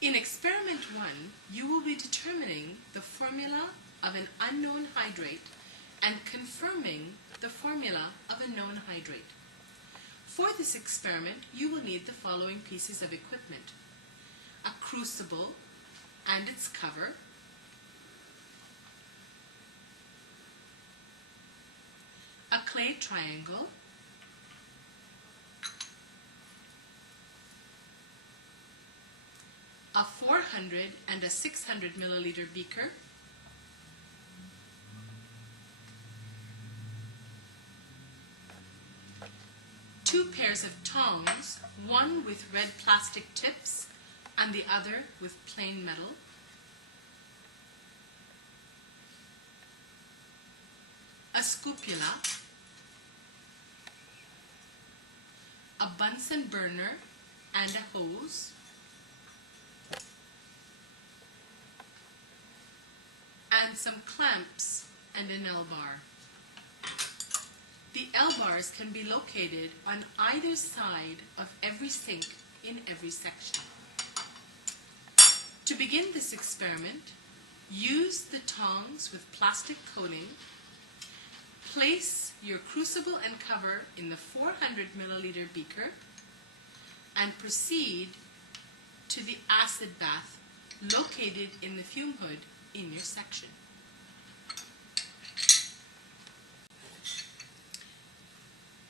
In experiment 1, you will be determining the formula of an unknown hydrate and confirming the formula of a known hydrate. For this experiment, you will need the following pieces of equipment: a crucible and its cover, a clay triangle, a 400 and a 600 milliliter beaker, two pairs of tongs, one with red plastic tips and the other with plain metal, a scoopula, a Bunsen burner and a hose, and some clamps and an L-bar. The L-bars can be located on either side of every sink in every section. To begin this experiment, use the tongs with plastic coating. Place your crucible and cover in the 400 milliliter beaker and proceed to the acid bath located in the fume hood in your section.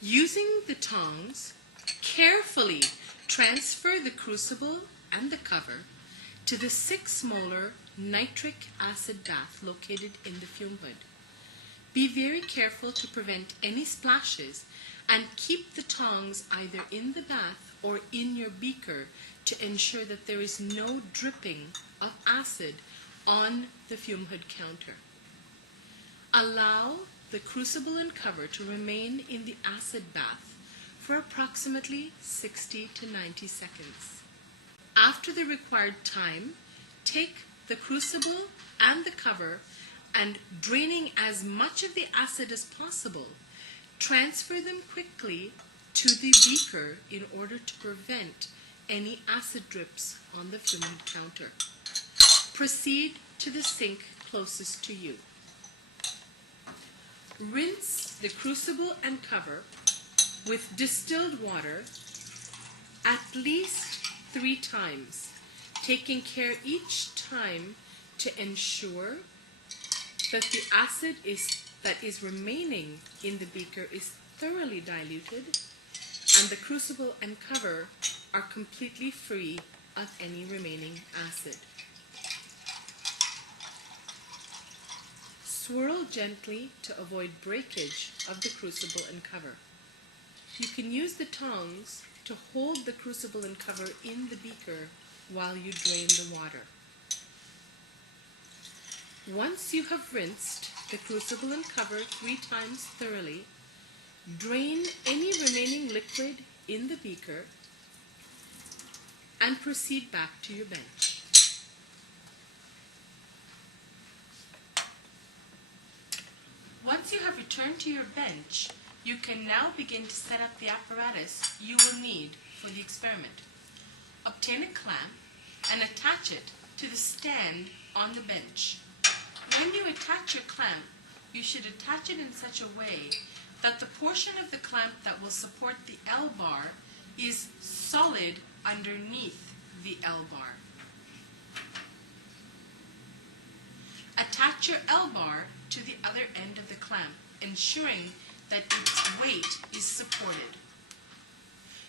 Using the tongs, carefully transfer the crucible and the cover to the 6 molar nitric acid bath located in the fume hood. Be very careful to prevent any splashes and keep the tongs either in the bath or in your beaker to ensure that there is no dripping of acid on the fume hood counter. Allow the crucible and cover to remain in the acid bath for approximately 60 to 90 seconds. After the required time, take the crucible and the cover and, draining as much of the acid as possible, transfer them quickly to the beaker in order to prevent any acid drips on the fume hood counter. Proceed to the sink closest to you. Rinse the crucible and cover with distilled water at least 3 times, taking care each time to ensure that the acid that is remaining in the beaker is thoroughly diluted and the crucible and cover are completely free of any remaining acid. Swirl gently to avoid breakage of the crucible and cover. You can use the tongs to hold the crucible and cover in the beaker while you drain the water. Once you have rinsed the crucible and cover 3 times thoroughly, drain any remaining liquid in the beaker and proceed back to your bench. Once you have returned to your bench, you can now begin to set up the apparatus you will need for the experiment. Obtain a clamp and attach it to the stand on the bench. When you attach your clamp, you should attach it in such a way that the portion of the clamp that will support the L-bar is solid underneath the L-bar. Attach your L-bar to the other end of the clamp, ensuring that its weight is supported.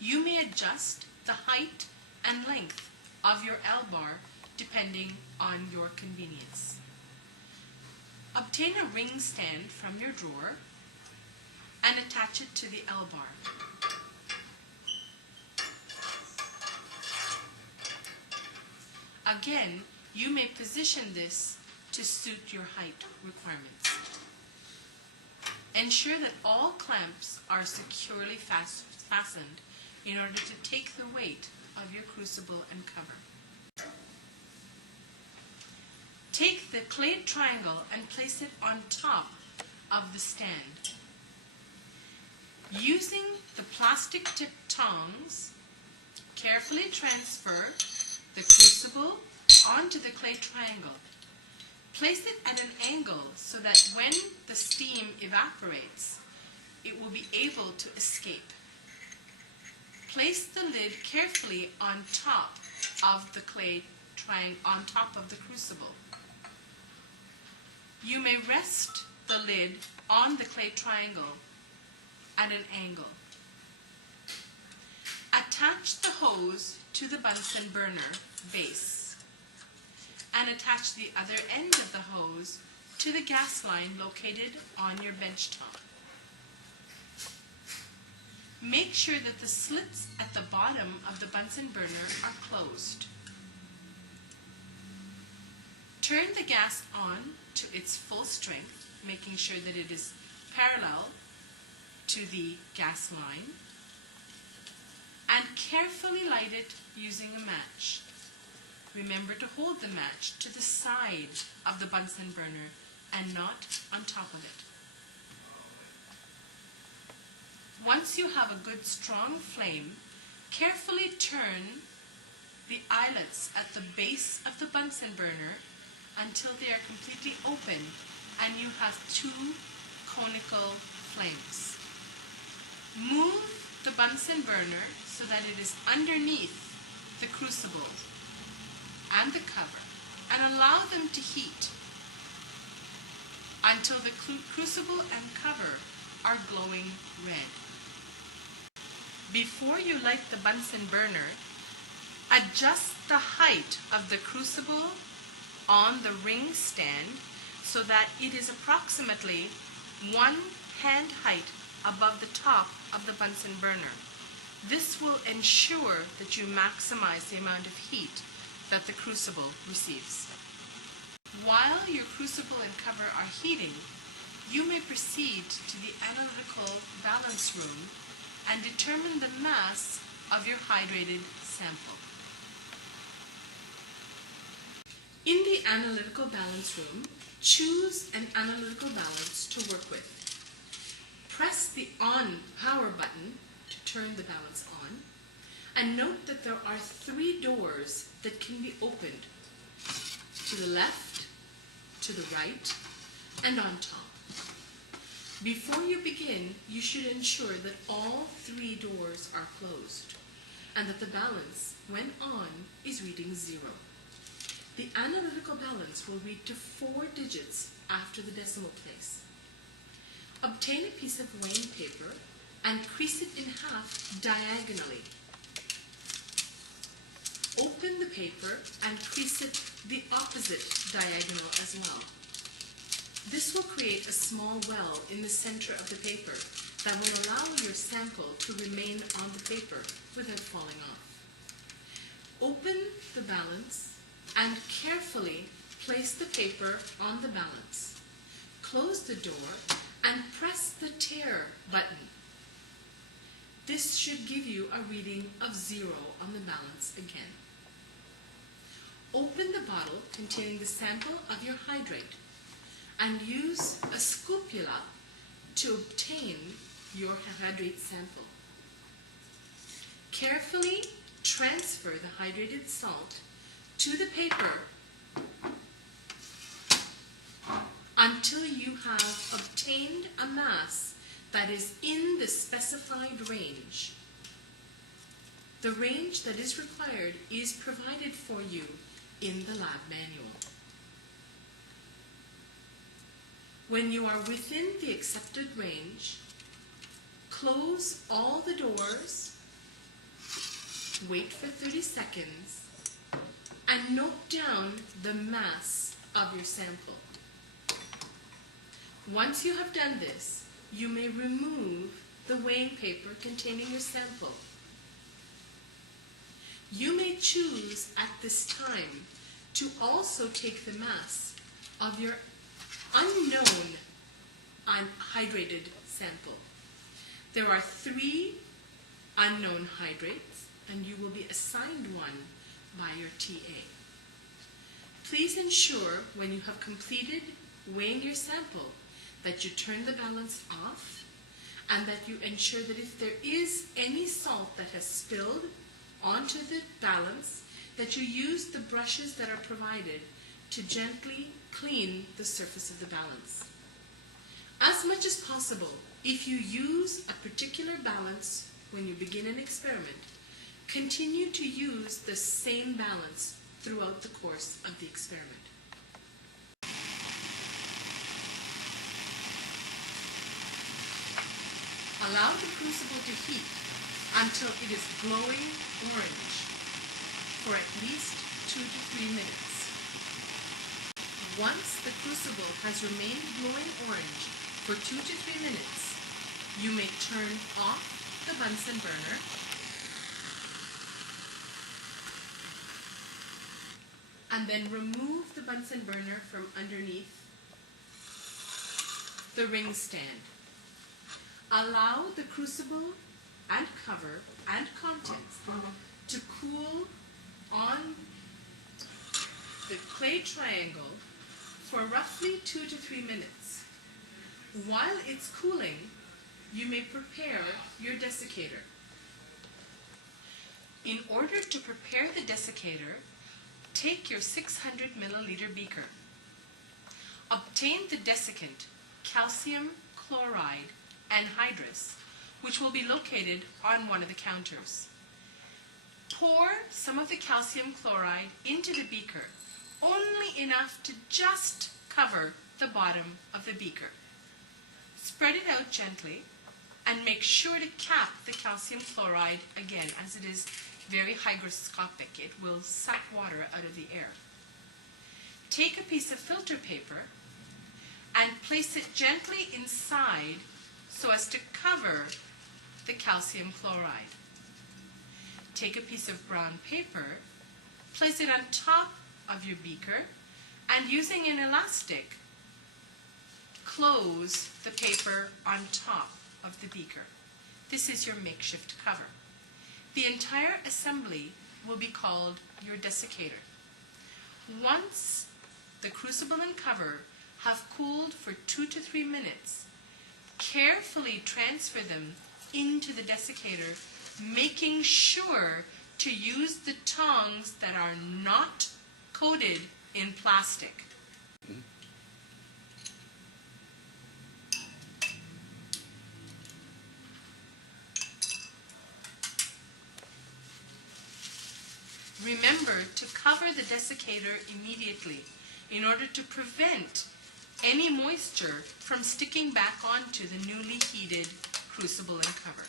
You may adjust the height and length of your L-bar depending on your convenience. Obtain a ring stand from your drawer and attach it to the L-bar. Again, you may position this to suit your height requirements. Ensure that all clamps are securely fastened in order to take the weight of your crucible and cover. Take the clay triangle and place it on top of the stand. Using the plastic tip tongs, carefully transfer the crucible onto the clay triangle. Place it at an angle so that when the steam evaporates, it will be able to escape. Place the lid carefully on top of the clay triangle, on top of the crucible. You may rest the lid on the clay triangle at an angle. Attach the hose to the Bunsen burner base and attach the other end of the hose to the gas line located on your benchtop. Make sure that the slits at the bottom of the Bunsen burner are closed. Turn the gas on to its full strength, making sure that it is parallel to the gas line, and carefully light it using a match. Remember to hold the match to the side of the Bunsen burner and not on top of it. Once you have a good strong flame, carefully turn the eyelets at the base of the Bunsen burner until they are completely open and you have two conical flames. Move the Bunsen burner so that it is underneath the crucible and the cover, and allow them to heat until the crucible and cover are glowing red. Before you light the Bunsen burner, adjust the height of the crucible on the ring stand so that it is approximately 1 hand height above the top of the Bunsen burner. This will ensure that you maximize the amount of heat that the crucible receives. While your crucible and cover are heating, you may proceed to the analytical balance room and determine the mass of your hydrated sample. In the analytical balance room, choose an analytical balance to work with. Press the on power button to turn the balance on, and note that there are 3 doors that can be opened: to the left, to the right, and on top. Before you begin, you should ensure that all 3 doors are closed and that the balance, when on, is reading 0. The analytical balance will read to 4 digits after the decimal place. Obtain a piece of weighing paper and crease it in half diagonally. Open the paper and crease it the opposite diagonal as well. This will create a small well in the center of the paper that will allow your sample to remain on the paper without falling off. Open the balance and carefully place the paper on the balance. Close the door and press the tear button. This should give you a reading of 0 on the balance again. Open the bottle containing the sample of your hydrate and use a scopula to obtain your hydrate sample. Carefully transfer the hydrated salt to the paper until you have obtained a mass that is in the specified range. The range that is required is provided for you in the lab manual. When you are within the accepted range, close all the doors, wait for 30 seconds, and note down the mass of your sample. Once you have done this, you may remove the weighing paper containing your sample. You may choose at this time to also take the mass of your unknown unhydrated sample. There are 3 unknown hydrates, and you will be assigned one by your TA. Please ensure when you have completed weighing your sample that you turn the balance off and that you ensure that if there is any salt that has spilled onto the balance, that you use the brushes that are provided to gently clean the surface of the balance. As much as possible, if you use a particular balance when you begin an experiment, continue to use the same balance throughout the course of the experiment. Allow the crucible to heat until it is glowing orange for at least 2 to 3 minutes. Once the crucible has remained glowing orange for 2 to 3 minutes, you may turn off the Bunsen burner and then remove the Bunsen burner from underneath the ring stand. Allow the crucible and cover and contents to cool on the clay triangle for roughly 2 to 3 minutes. While it's cooling, you may prepare your desiccator. In order to prepare the desiccator, take your 600 milliliter beaker. Obtain the desiccant, calcium chloride, and hydrate, which will be located on one of the counters. Pour some of the calcium chloride into the beaker, only enough to just cover the bottom of the beaker. Spread it out gently and make sure to cap the calcium chloride again, as it is very hygroscopic. It will suck water out of the air. Take a piece of filter paper and place it gently inside so as to cover the calcium chloride. Take a piece of brown paper, place it on top of your beaker, and using an elastic, close the paper on top of the beaker. This is your makeshift cover. The entire assembly will be called your desiccator. Once the crucible and cover have cooled for 2 to 3 minutes, carefully transfer them into the desiccator, making sure to use the tongs that are not coated in plastic. Remember to cover the desiccator immediately in order to prevent any moisture from sticking back onto the newly heated crucible and cover.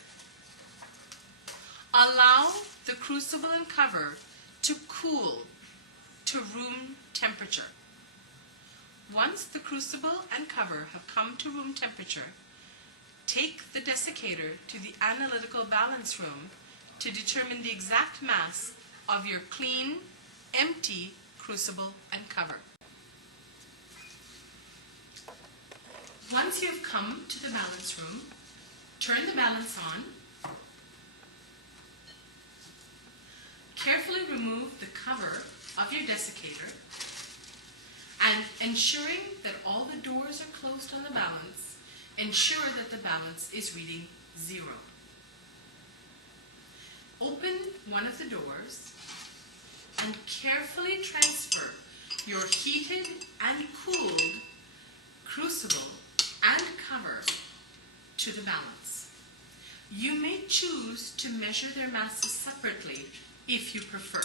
Allow the crucible and cover to cool to room temperature. Once the crucible and cover have come to room temperature, take the desiccator to the analytical balance room to determine the exact mass of your clean, empty crucible and cover. Once you've come to the balance room, turn the balance on. Carefully remove the cover of your desiccator, and ensuring that all the doors are closed on the balance, ensure that the balance is reading 0. Open one of the doors and carefully transfer your heated and cooled crucible and cover to the balance. You may choose to measure their masses separately if you prefer.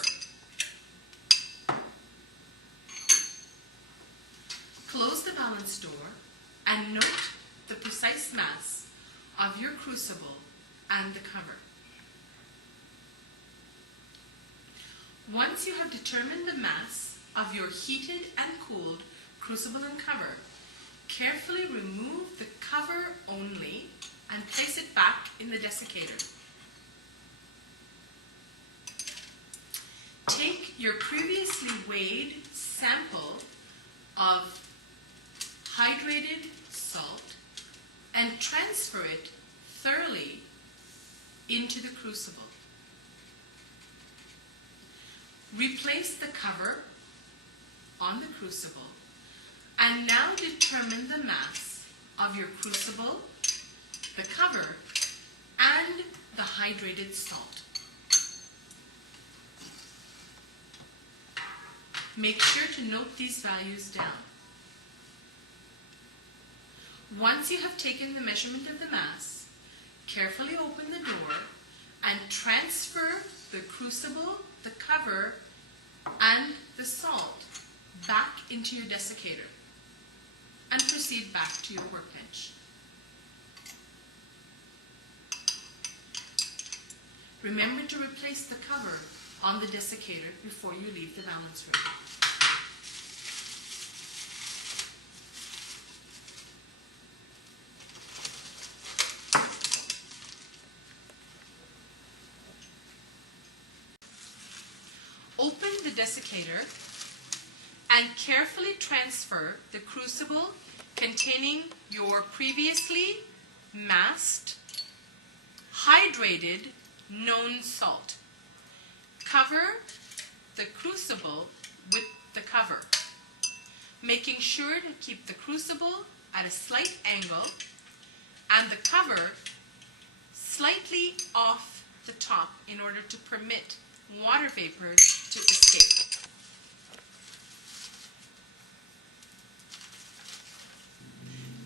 Close the balance door and note the precise mass of your crucible and the cover. Once you have determined the mass of your heated and cooled crucible and cover, carefully remove the cover only and place it back in the desiccator. Take your previously weighed sample of hydrated salt and transfer it thoroughly into the crucible. Replace the cover on the crucible and now determine the mass of your crucible, the cover, and the hydrated salt. Make sure to note these values down. Once you have taken the measurement of the mass, carefully open the door and transfer the crucible, the cover, and the salt back into your desiccator and proceed back to your workbench. Remember to replace the cover on the desiccator before you leave the balance room. Open the desiccator and carefully transfer the crucible containing your previously masked, hydrated, known salt. Cover the crucible with the cover, making sure to keep the crucible at a slight angle and the cover slightly off the top in order to permit water vapor to escape.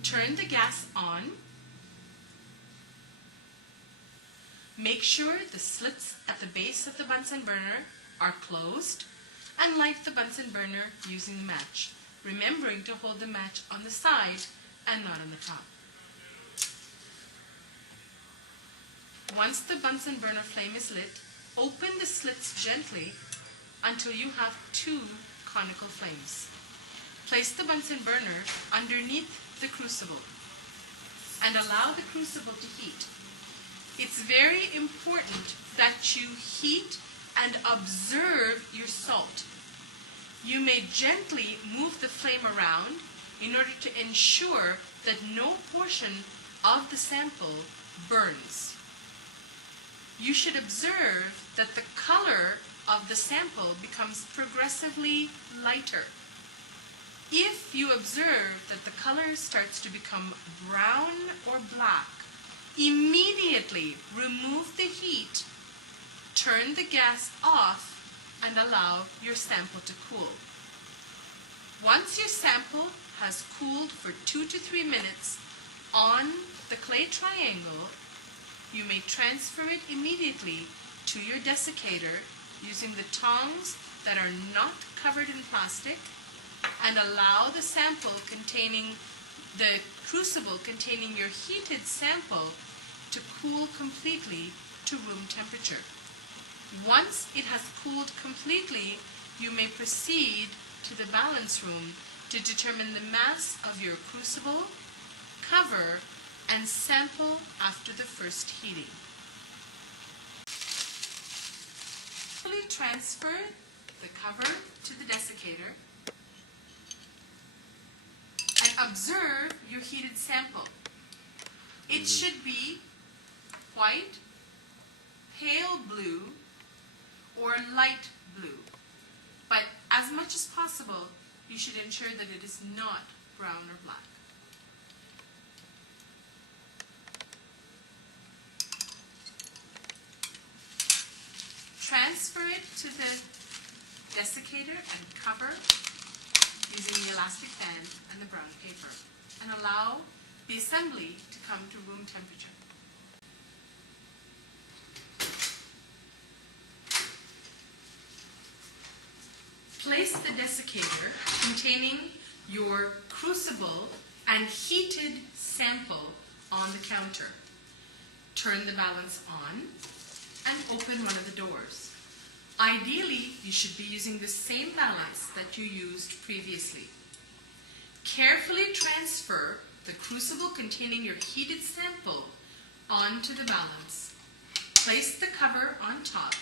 Turn the gas on. Make sure the slits at the base of the Bunsen burner are closed and light the Bunsen burner using the match, remembering to hold the match on the side and not on the top. Once the Bunsen burner flame is lit, open the slits gently until you have 2 conical flames. Place the Bunsen burner underneath the crucible and allow the crucible to heat. It's very important that you heat and observe your salt. You may gently move the flame around in order to ensure that no portion of the sample burns. You should observe that the color of the sample becomes progressively lighter. If you observe that the color starts to become brown or black, immediately remove the heat, turn the gas off, and allow your sample to cool. Once your sample has cooled for 2 to 3 minutes on the clay triangle, you may transfer it immediately to your desiccator using the tongs that are not covered in plastic and allow the crucible containing your heated sample to cool completely to room temperature. Once it has cooled completely, you may proceed to the balance room to determine the mass of your crucible, cover, and sample after the first heating. Transfer the cover to the desiccator and observe your heated sample. It should be white, pale blue, or light blue. But as much as possible, you should ensure that it is not brown or black. Transfer it to the desiccator and cover using the elastic band and the brown paper, and allow the assembly to come to room temperature. Place the desiccator containing your crucible and heated sample on the counter. Turn the balance on and open one of the doors. Ideally, you should be using the same balance that you used previously. Carefully transfer the crucible containing your heated sample onto the balance. Place the cover on top.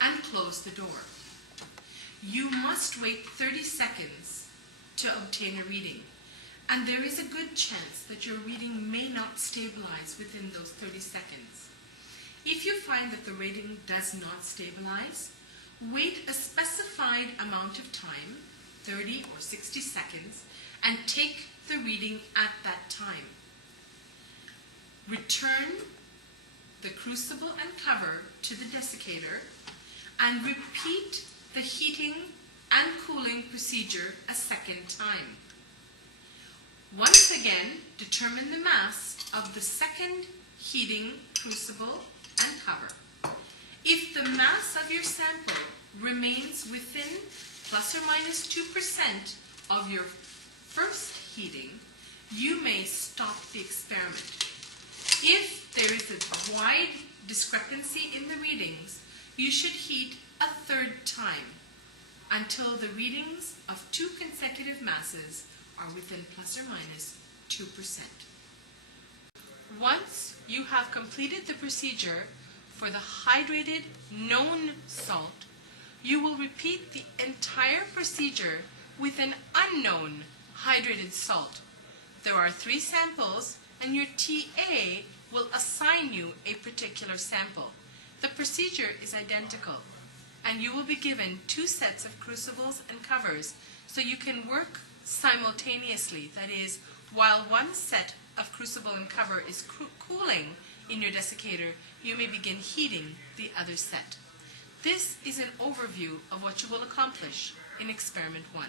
And close the door. You must wait 30 seconds to obtain a reading. And there is a good chance that your reading may not stabilize within those 30 seconds. If you find that the reading does not stabilize, wait a specified amount of time, 30 or 60 seconds, and take the reading at that time. Return the crucible and cover to the desiccator and repeat the heating and cooling procedure a second time. Once again, determine the mass of the second heating crucible and cover. If the mass of your sample remains within plus or minus 2% of your first heating, you may stop the experiment. If there is a wide discrepancy in the readings, you should heat a third time until the readings of 2 consecutive masses are within plus or minus 2%. Once you have completed the procedure for the hydrated known salt, you will repeat the entire procedure with an unknown hydrated salt. There are 3 samples and your TA will assign you a particular sample. The procedure is identical and you will be given 2 sets of crucibles and covers so you can work simultaneously. That is, while one set of crucible and cover is cooling in your desiccator, you may begin heating the other set. This is an overview of what you will accomplish in Experiment 1.